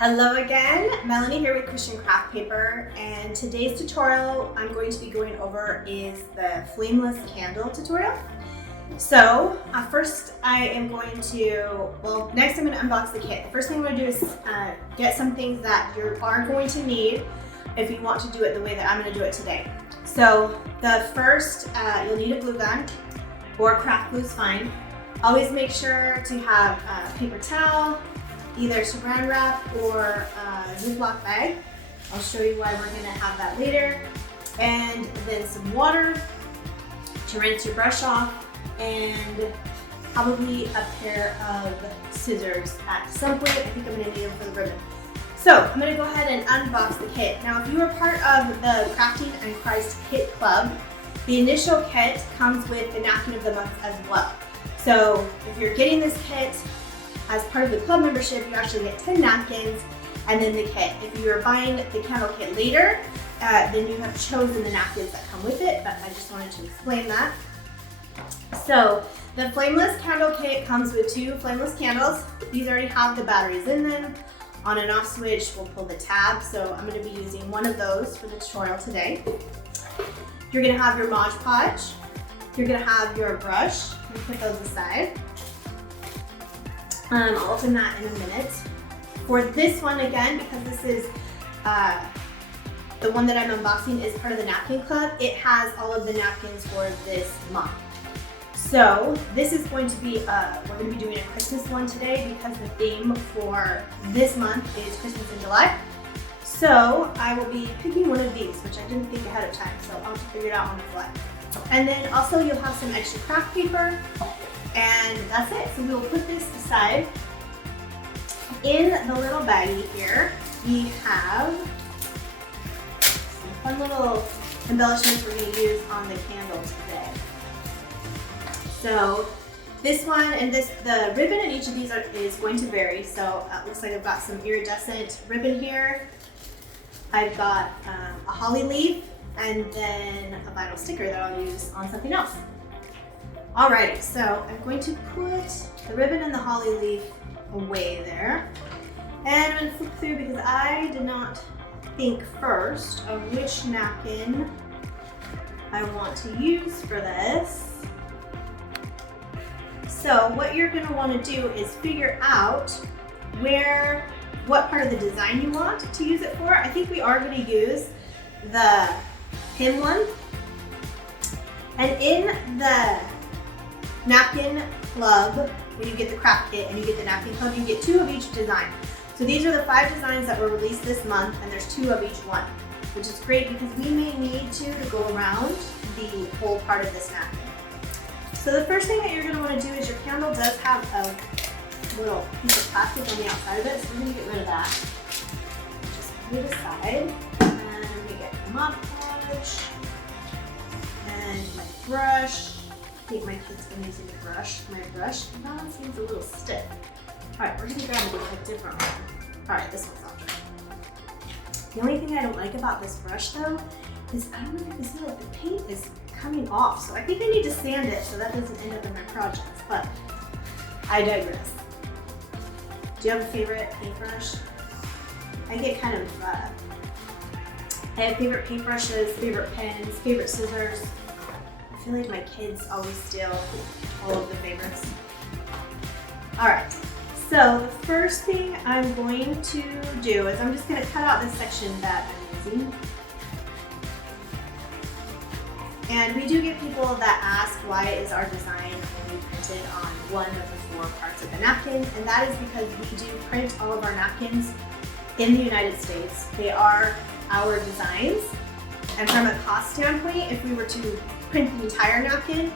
Hello again, Melanie here with Christian Craft Paper, and today's tutorial I'm going to be going over is the Flameless candle tutorial. So first I am going to, next I'm going to unbox the kit. The first thing I'm going to do is get some things that you are going to need if you want to do it the way that I'm going to do it today. So the first, you'll need a glue gun, or craft glue is fine. Always make sure to have a paper towel, either saran wrap or a Ziploc bag. I'll show you why we're gonna have that later. And then some water to rinse your brush off, and probably a pair of scissors at some point. I think I'm gonna need them for the ribbon. So I'm gonna go ahead and unbox the kit. Now, if you are part of the Crafting and Christ Kit Club, the initial kit comes with the napkin of the month as well. So if you're getting this kit as part of the club membership, you actually get 10 napkins and then the kit. If you are buying the candle kit later, then you have chosen the napkins that come with it, but I just wanted to explain that. So the Flameless candle kit comes with 2 flameless candles. These already have the batteries in them. On and off switch, we'll pull the tab. So I'm gonna be using one of those for the tutorial today. You're gonna have your Mod Podge. You're gonna have your brush. Let me put those aside. I'll open that in a minute. For this one, again, because this is the one that I'm unboxing is part of the napkin club, it has all of the napkins for this month. So this is going to be, we're going to be doing a Christmas one today because the theme for this month is Christmas in July. So I will be picking one of these, which I didn't think ahead of time, so I'll have to figure it out on the fly. And then also you'll have some extra craft paper. And that's it. So we'll put this aside. In the little baggie here, we have some fun little embellishments we're going to use on the candle today. So this one and the ribbon in each of these is going to vary. So it looks like I've got some iridescent ribbon here. I've got a holly leaf and then a vinyl sticker that I'll use on something else. Alrighty, so I'm going to put the ribbon and the holly leaf away there. And I'm going to flip through because I did not think first of which napkin I want to use for this. So what you're going to want to do is figure out what part of the design you want to use it for. I think we are going to use the pin one. And in the napkin club, when you get the craft kit and you get the napkin club, you get 2 of each design. So these are the 5 designs that were released this month, and there's 2 of each one, which is great because we may need to go around the whole part of this napkin. So the first thing that you're going to want to do is your candle does have a little piece of plastic on the outside of it, so we're going to get rid of that. Just put it aside, and I'm going to get my Mod Podge and my brush. I think my kid's been using my brush. That one seems a little stiff. All right, we're gonna grab a different one. All right, this one's softer. The only thing I don't like about this brush though is I don't know if you can see like the paint is coming off. So I think I need to sand it so that doesn't end up in my projects, but I digress. Do you have a favorite paintbrush? I get kind of, I have favorite paintbrushes, favorite pens, favorite scissors. I feel like my kids always steal all of the favorites. All right, so the first thing I'm going to do is I'm just going to cut out this section that I'm using. And we do get people that ask why is our design only printed on one of the 4 parts of the napkin, and that is because we do print all of our napkins in the United States. They are our designs, and from a cost standpoint, if we were to print the entire napkin,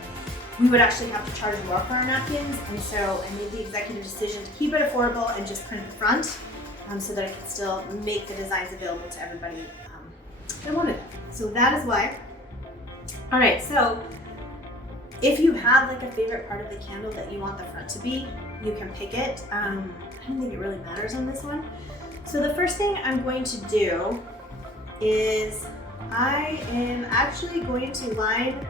we would actually have to charge more for our napkins, and so I made the executive decision to keep it affordable and just print the front so that I could still make the designs available to everybody that wanted them. So that is why. All right, so if you have like a favorite part of the candle that you want the front to be, you can pick it. I don't think it really matters on this one. So the first thing I'm going to do is I am actually going to line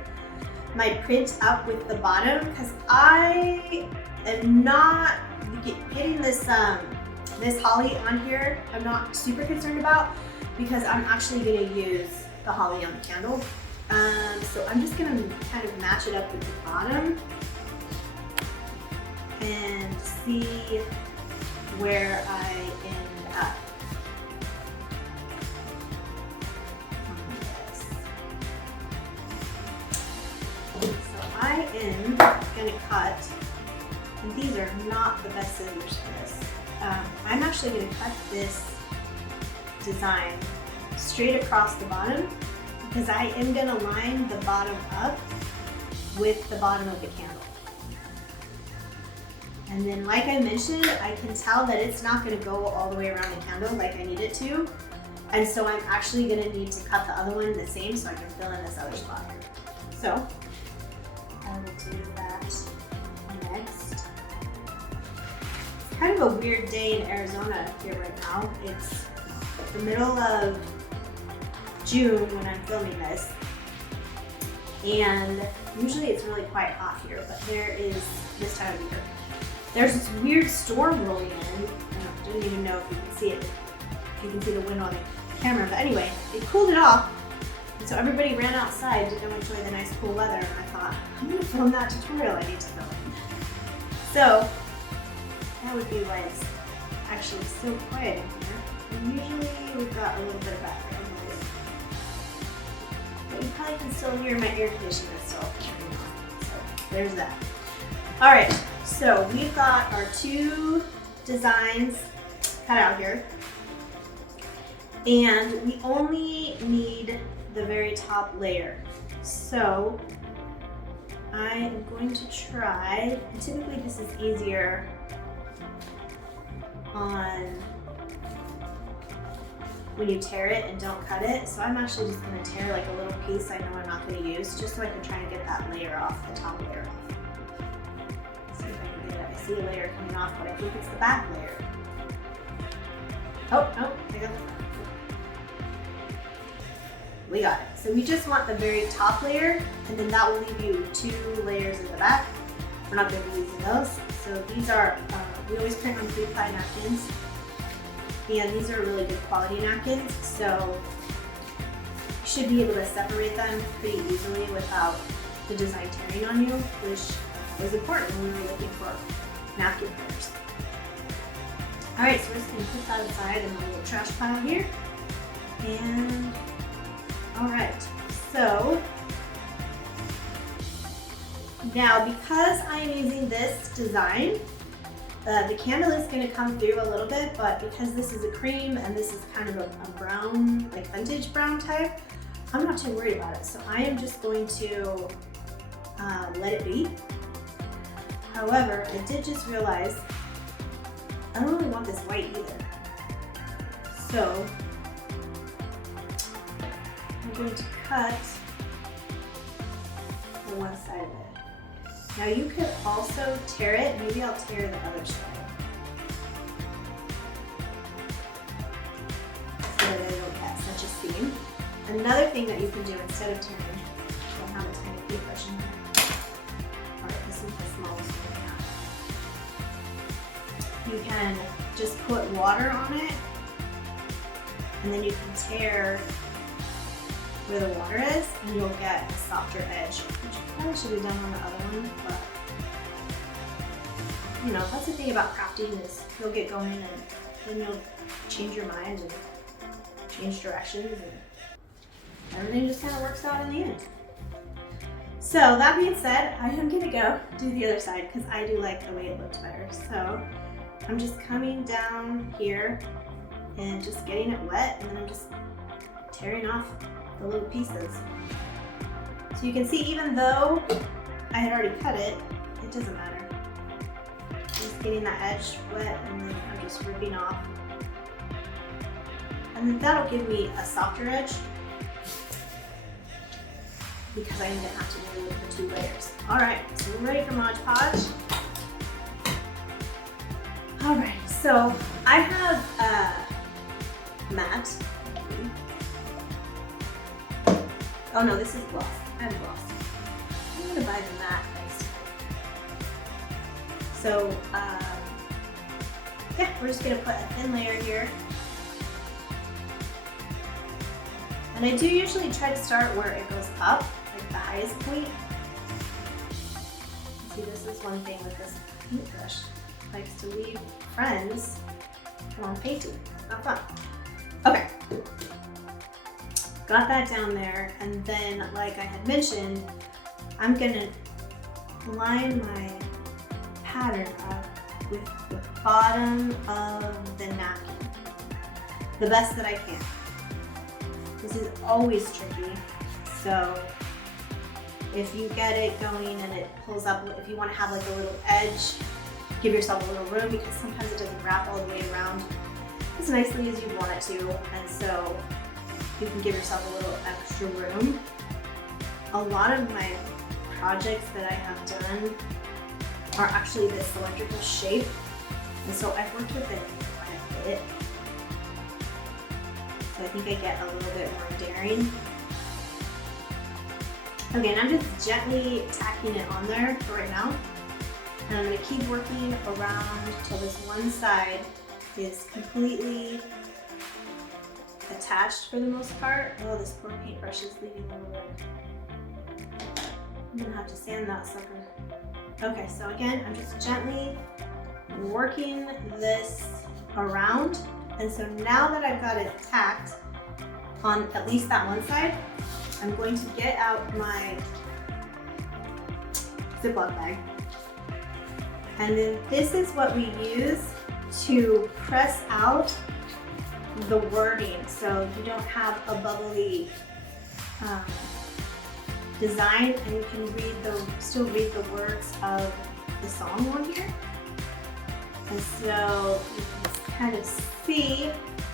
my print up with the bottom because I am not getting this This holly on here, I'm not super concerned about because I'm actually gonna use the holly on the candle. So I'm just gonna kind of match it up with the bottom and see where I end up. So I am gonna cut, and these are not the best scissors for this. I'm actually gonna cut this design straight across the bottom because I am gonna line the bottom up with the bottom of the candle. And then like I mentioned, I can tell that it's not gonna go all the way around the candle like I need it to. And so I'm actually gonna need to cut the other one the same so I can fill in this other spot. So I will do that next. It's kind of a weird day in Arizona here right now. It's the middle of June when I'm filming this. And usually it's really quite hot here, but there is this time of year. There's this weird storm rolling in. I don't even know if you can see it. If you can see the wind on the camera, but anyway, it cooled it off. And so everybody ran outside to go enjoy the nice cool weather, and I thought, I'm gonna film that tutorial I need to film. So, that would be why it's actually so quiet in here. And usually we've got a little bit of background noise. But you probably can still hear my air conditioner still turning on. So, there's that. All right, so we've got our two designs cut out here. And we only need the very top layer. So I am going to try, and typically this is easier on when you tear it and don't cut it. So I'm actually just gonna tear like a little piece I know I'm not gonna use just so I can try and get that layer off, the top layer off. See if I can get it. I see a layer coming off, but I think it's the back layer. Oh, no, I got the front. We got it. So we just want the very top layer, and then that will leave you 2 layers in the back. We're not going to be using those. So these are, we always print on 3-ply napkins. And these are really good quality napkins, so you should be able to separate them pretty easily without the design tearing on you, which was important when we were looking for napkin printers. All right, so we're just going to put that aside in the little trash pile here. And all right, so now because I'm using this design, the candle is going to come through a little bit, but because this is a cream and this is kind of a brown, like vintage brown type, I'm not too worried about it. So I am just going to let it be. However, I did just realize I don't really want this white either. So I'm going to cut the one side of it. Now you could also tear it. Maybe I'll tear the other side so that I don't get such a seam. Another thing that you can do instead of tearing, I'll have a tiny paintbrush in here. All right, this is the smallest one now. You can just put water on it, and then you can tear where the water is, and you'll get a softer edge, which probably should be done on the other one, but you know, that's the thing about crafting is you'll get going and then you'll change your mind and change directions, and everything just kind of works out in the end. So that being said, I am gonna go do the other side because I do like the way it looked better. So I'm just coming down here and just getting it wet, and then I'm just tearing off the little pieces. So you can see, even though I had already cut it, it doesn't matter. Just getting that edge wet, and then I'm just ripping off. And then that'll give me a softer edge because I'm gonna have to deal with the 2 layers. All right, so we're ready for Mod Podge. All right, so I have a mat. Oh no, this is gloss. I have gloss. I'm gonna buy the mat next time. So yeah, we're just gonna put a thin layer here. And I do usually try to start where it goes up, like the highest point. See, this is one thing with this paintbrush. It likes to leave friends while I'm painting. Not fun. Okay. Got that down there, and then, like I had mentioned, I'm gonna line my pattern up with the bottom of the napkin, the best that I can. This is always tricky, so if you get it going and it pulls up, if you want to have like a little edge, give yourself a little room, because sometimes it doesn't wrap all the way around as nicely as you want it to, and so you can give yourself a little extra room. A lot of my projects that I have done are actually this cylindrical shape, and so I've worked with it quite a bit. So I think I get a little bit more daring. Okay, and I'm just gently tacking it on there for right now. And I'm gonna keep working around till this one side is completely attached for the most part. Oh, this poor paintbrush is leaving a little bit. I'm gonna have to sand that sucker. Okay, so again, I'm just gently working this around. And so now that I've got it tacked on at least that one side, I'm going to get out my Ziploc bag. And then this is what we use to press out the wording, so you don't have a bubbly design, and you can still read the words of the song on here. And so you can kind of see,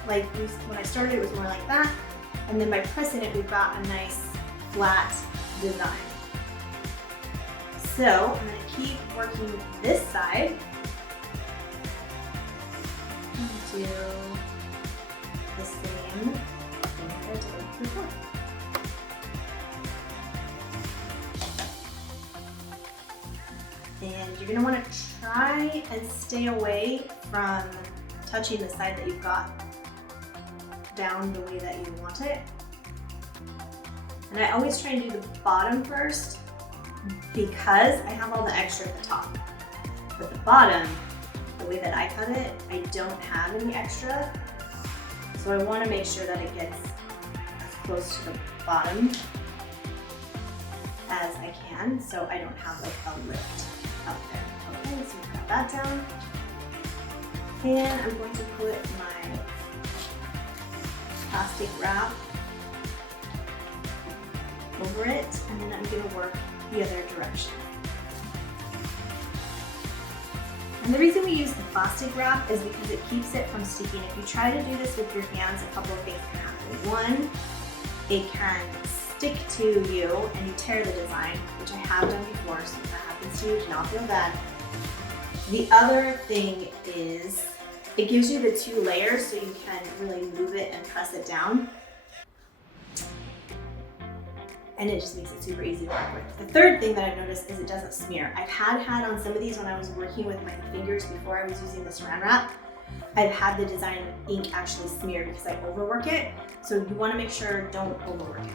like when I started it was more like that, and then by pressing it we've got a nice flat design. So I'm going to keep working this side. Do the same thing that I did before. And you're going to want to try and stay away from touching the side that you've got down the way that you want it. And I always try and do the bottom first because I have all the extra at the top. But the bottom, the way that I cut it, I don't have any extra. So I want to make sure that it gets as close to the bottom as I can, so I don't have like a lift up there. Okay, so we've got that down. And I'm going to put my plastic wrap over it, and then I'm going to work the other direction. And the reason we use the plastic wrap is because it keeps it from sticking. If you try to do this with your hands, a couple of things can happen. One, it can stick to you and you tear the design, which I have done before, so if that happens to you, do not feel bad. The other thing is it gives you the two layers so you can really move it and press it down. And it just makes it super easy to work with. The third thing that I've noticed is it doesn't smear. I've had on some of these when I was working with my fingers before I was using the saran wrap, I've had the design ink actually smear because I overwork it. So you want to make sure don't overwork it.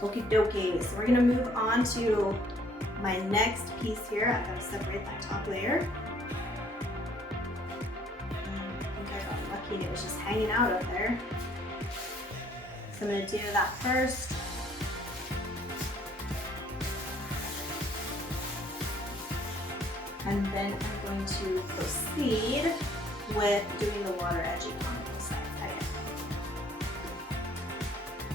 Okie dokie, so we're gonna move on to my next piece here. I've got to separate that top layer. I think I got lucky and it was just hanging out up there. So I'm going to do that first. And then I'm going to proceed with doing the water edging on both sides.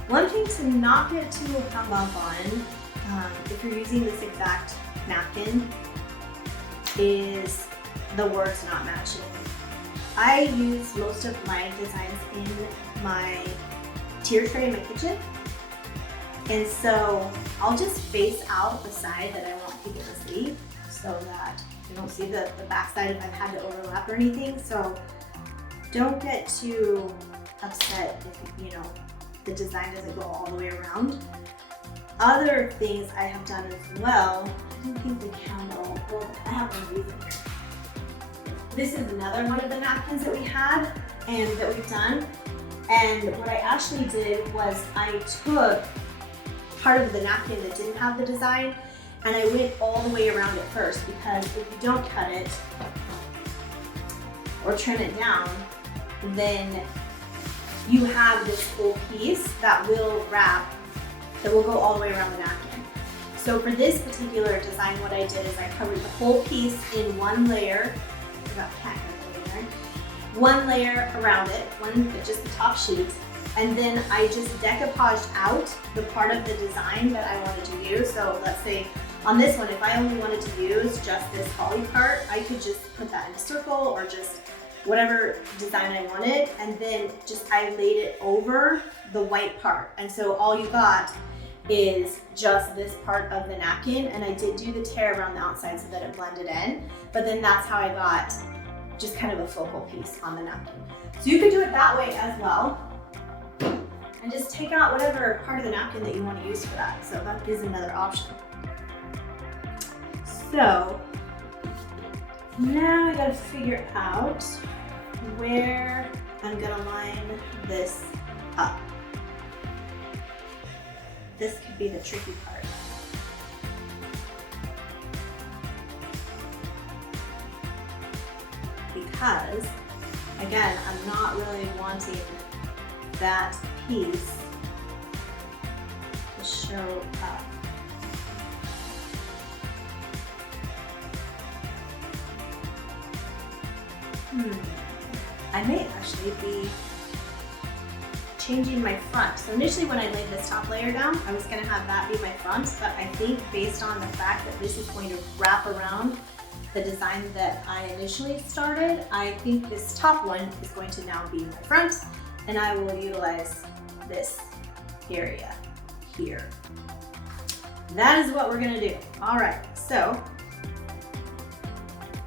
One thing to not get too hung up on, if you're using this exact napkin, is the words not matching. I use most of my designs in my tier tray in my kitchen, and so I'll just face out the side that I want people to see so that you don't see the back side if I've had to overlap or anything. So don't get too upset if the design doesn't go all the way around. Other things I have done as well, I don't think the candle, well, I have one of these in here. this is another one of the napkins that we had and that we've done. And what I actually did was I took part of the napkin that didn't have the design and I went all the way around it first, because if you don't cut it or trim it down, then you have this whole piece that will wrap, that will go all the way around the napkin. So for this particular design, what I did is I covered the whole piece in one layer, one layer around it, just the top sheet, and then I just decoupaged out the part of the design that I wanted to use. So let's say on this one, if I only wanted to use just this holly part, I could just put that in a circle or just whatever design I wanted, and then just I laid it over the white part. And so all you got is just this part of the napkin, and I did do the tear around the outside so that it blended in, but then that's how I got just kind of a focal piece on the napkin. So you could do it that way as well, and just take out whatever part of the napkin that you want to use for that. So that is another option. So now I gotta figure out where I'm gonna line this up. This could be the tricky part. Because, again, I'm not really wanting that piece to show up. I may actually be changing my front. So initially when I laid this top layer down, I was gonna have that be my front, but I think based on the fact that this is going to wrap around the design that I initially started, I think this top one is going to now be my front, and I will utilize this area here. That is what we're gonna do. All right, so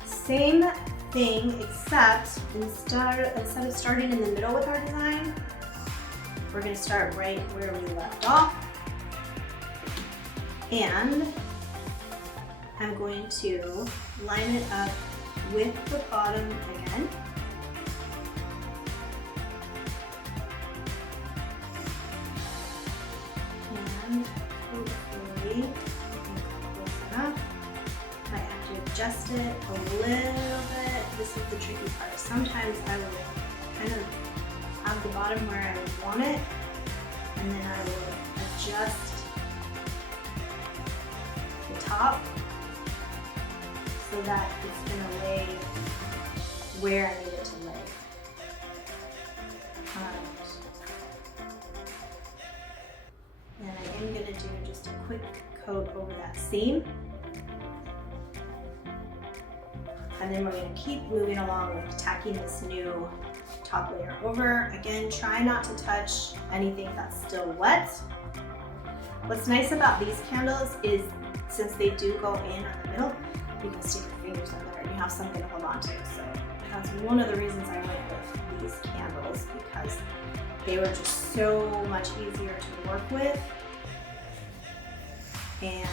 same thing, except instead of starting in the middle with our design, we're going to start right where we left off, and I'm going to line it up with the bottom again. And hopefully close enough. I have to adjust it a little bit. This is the tricky part. Sometimes I will kind of have the bottom where I would want it, and then I will adjust the top so that it's going to lay where I need it to lay. And I am going to do just a quick coat over that seam. And then we're going to keep moving along with tacking this new top layer over. Again, try not to touch anything that's still wet. What's nice about these candles is since they do go in the middle, you can stick your fingers in there and you have something to hold on to. So that's one of the reasons I went with these candles, because they were just so much easier to work with. And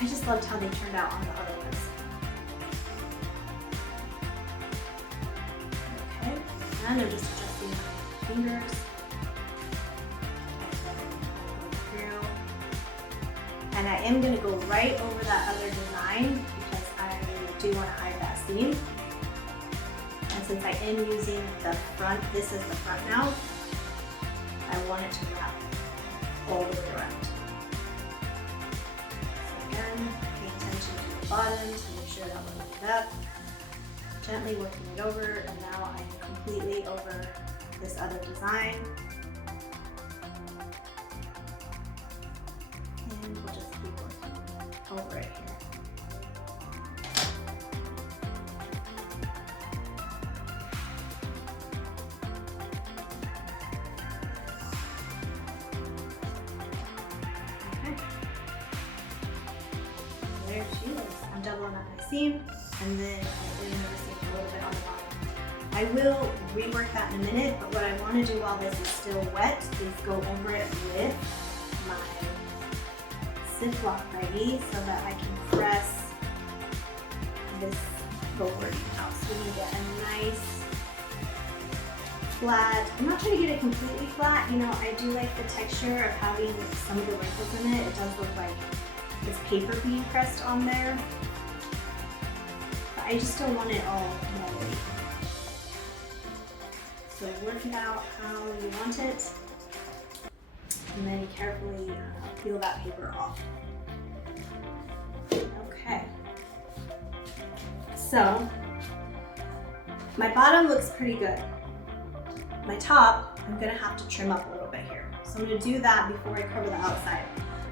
I just loved how they turned out on the other ones. Okay, and I'm just adjusting my fingers. And I am going to go right over that other design because I do want to hide that seam. And since I am using the front, this is the front now, I want it to wrap all the way around. So again, pay attention to the bottom to make sure that we're lined up. Gently working it over, and now I am completely over this other design. And we'll just keep working over it here. Okay. There she is. I'm doubling up my seam, and then I did another seam a little bit on the bottom. I will rework that in a minute, but what I want to do while this is still wet is go over it with my Ziploc baggie so that I can press this forward out. So we're gonna get a nice flat. I'm not trying to get it completely flat. You know, I do like the texture of having some of the wrinkles in it. It does look like this paper being pressed on there. But I just don't want it all moldy. So work it out how you want it. And then carefully peel that paper off. Okay. So my bottom looks pretty good. My top, I'm gonna have to trim up a little bit here. So I'm gonna do that before I cover the outside.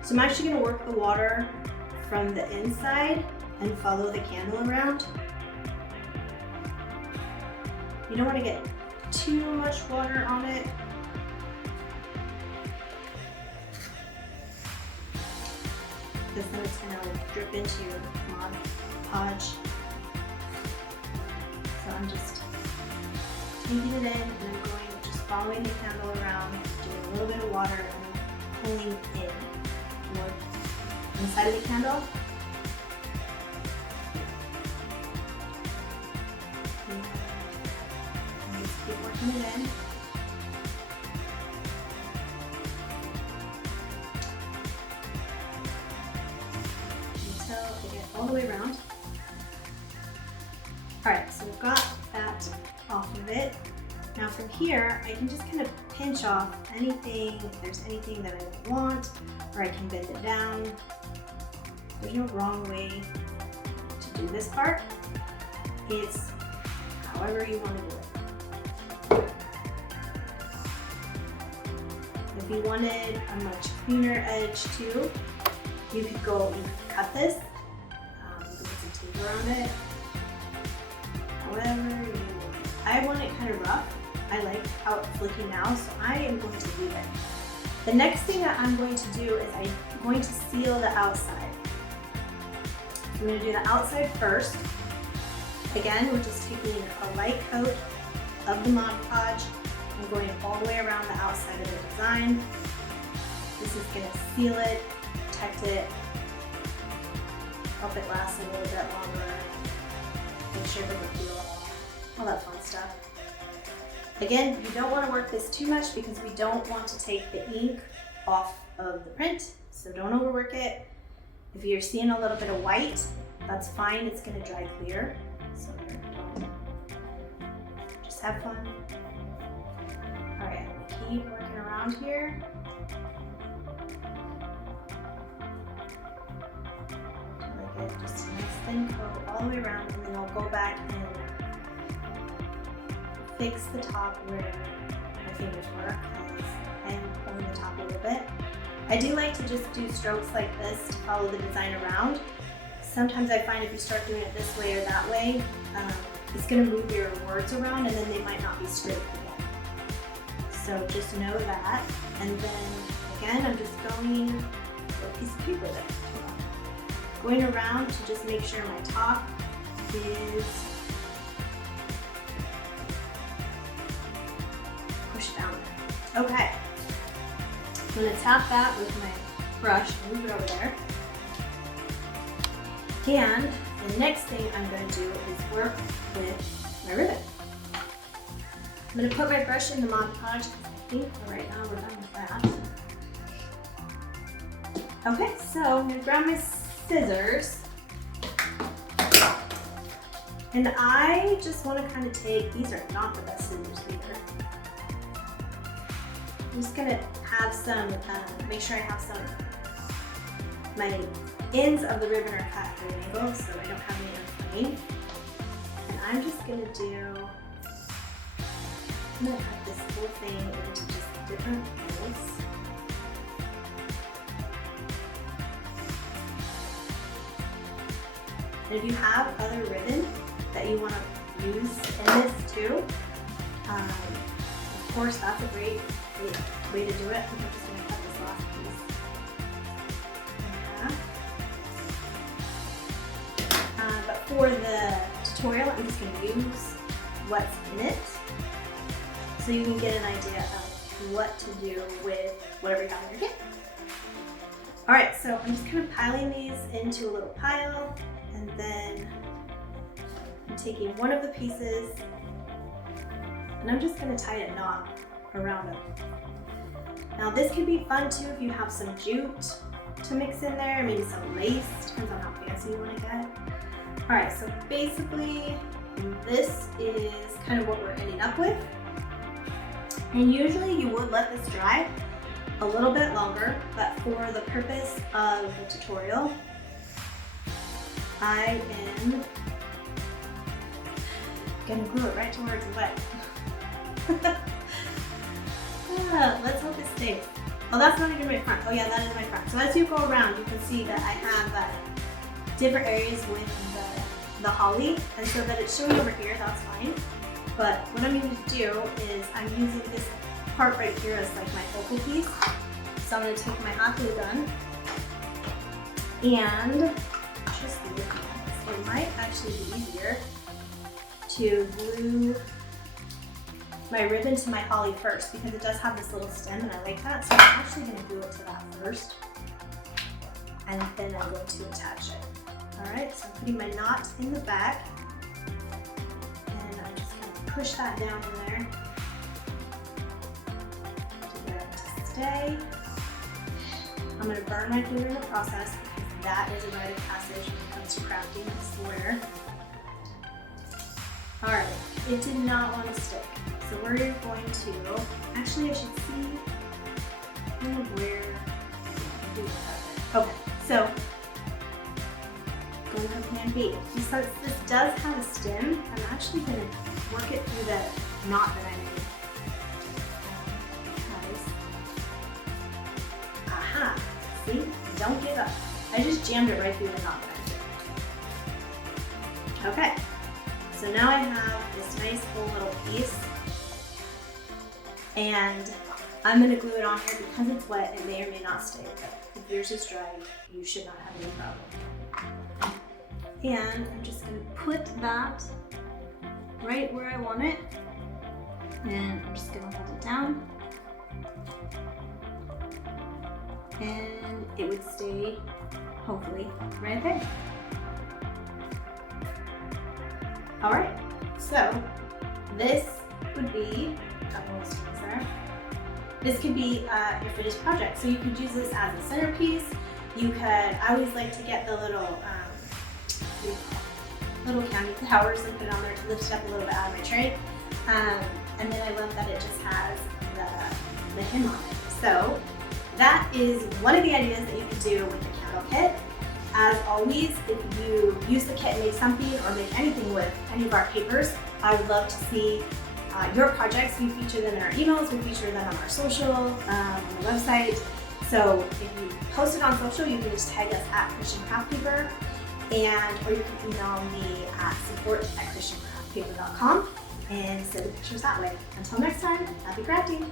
So I'm actually gonna work the water from the inside and follow the candle around. You don't wanna get too much water on it. Because then it's gonna drip into your Mod Podge. So I'm just taking it in and I'm going just following the candle around, doing a little bit of water and pulling in toward inside of the candle. And just keep working it in. All the way around. All right, so we've got that off of it. Now from here, I can just kind of pinch off anything, if there's anything that I don't want, or I can bend it down. There's no wrong way to do this part. It's however you want to do it. If you wanted a much cleaner edge too, you could cut this. Around it, however you want. I want it kind of rough. I like how it's looking now, so I am going to leave it. The next thing that I'm going to do is I'm going to seal the outside. I'm going to do the outside first. Again, we're just taking a light coat of the Mod Podge and going all the way around the outside of the design. This is going to seal it, protect it, help it last a little bit longer, make sure it doesn't peel off, all that fun stuff. Again, you don't want to work this too much because we don't want to take the ink off of the print, so don't overwork it. If you're seeing a little bit of white, that's fine, it's going to dry clear. So don't. Just have fun. All right, I'm going to keep working around here. Just a nice thin coat all the way around, and then I'll go back and fix the top where my fingers were, because I'm pulling the top a little bit. I do like to just do strokes like this to follow the design around. Sometimes I find if you start doing it this way or that way, it's going to move your words around and then they might not be straight again. So just know that. And then again, I'm just going with a piece of paper there. Going around to just make sure my top is pushed down there. Okay, I'm going to tap that with my brush and move it over there. And the next thing I'm going to do is work with my ribbon. I'm going to put my brush in the Mod Podge because I think for right now we're done with that. Okay, so I'm going to grab my scissors, and I just want to kind of take, these are not the best scissors either. I'm just going to have some, make sure I have some, my ends of the ribbon are cut at an angle so I don't have any unplane. And I'm just going to do, I'm going to cut this whole thing into just different holes. And if you have other ribbon that you want to use in this too, of course that's a great way to do it. I'm just going to cut this last piece in half. But for the tutorial, I'm just going to use what's in it so you can get an idea of what to do with whatever you have in your kit. Alright, so I'm just kind of piling these into a little pile. And then I'm taking one of the pieces and I'm just going to tie a knot around it. Now this could be fun too if you have some jute to mix in there, maybe some lace, depends on how fancy you want to get. Alright, so basically this is kind of what we're ending up with. And usually you would let this dry a little bit longer, but for the purpose of the tutorial, I am gonna glue it right to where it's wet. Let's hope it stays. Oh, that's not even my front. Oh yeah, that is my front. So as you go around, you can see that I have different areas with the holly, and so that it's showing over here, that's fine. But what I'm going to do is I'm using this part right here as like my focal piece. So I'm going to take my hot glue gun and just looking at this, it might actually be easier to glue my ribbon to my holly first because it does have this little stem and I like that. So I'm actually going to glue it to that first and then I'm going to attach it. Alright, so I'm putting my knot in the back and I'm just going to push that down in there to get it to stay. I'm going to burn my finger in the process because that is a rite of passage when it comes to crafting, I swear. Alright, it did not want to stick. So we're going to, actually I should see kind of where to do that. Okay, so going for plan B. Since this does have a stem, I'm actually going to work it through the knot that I made. Because, aha, see, don't give up. I just jammed it right through the knot that I did. Okay, so now I have this nice full little piece. And I'm going to glue it on here because it's wet, it may or may not stay. But if yours is dry, you should not have any problem. And I'm just going to put that right where I want it. And I'm just going to hold it down. And it would stay, hopefully, right there. Alright, so this would be This could be your finished project. So you could use this as a centerpiece. You could, I always like to get the little candy flowers and put it on there to lift it up a little bit out of my tray. And then I love that it just has the hem on it. So that is one of the ideas that you could do with the candle kit. As always, if you use the kit and make something or make anything with any of our papers, I would love to see your projects. We feature them in our emails, we feature them on our social, on the website. So if you post it on social, you can just tag us at Christian Craft Paper, or you can email me at support@christiancraftpaper.com and send the pictures that way. Until next time, happy crafting!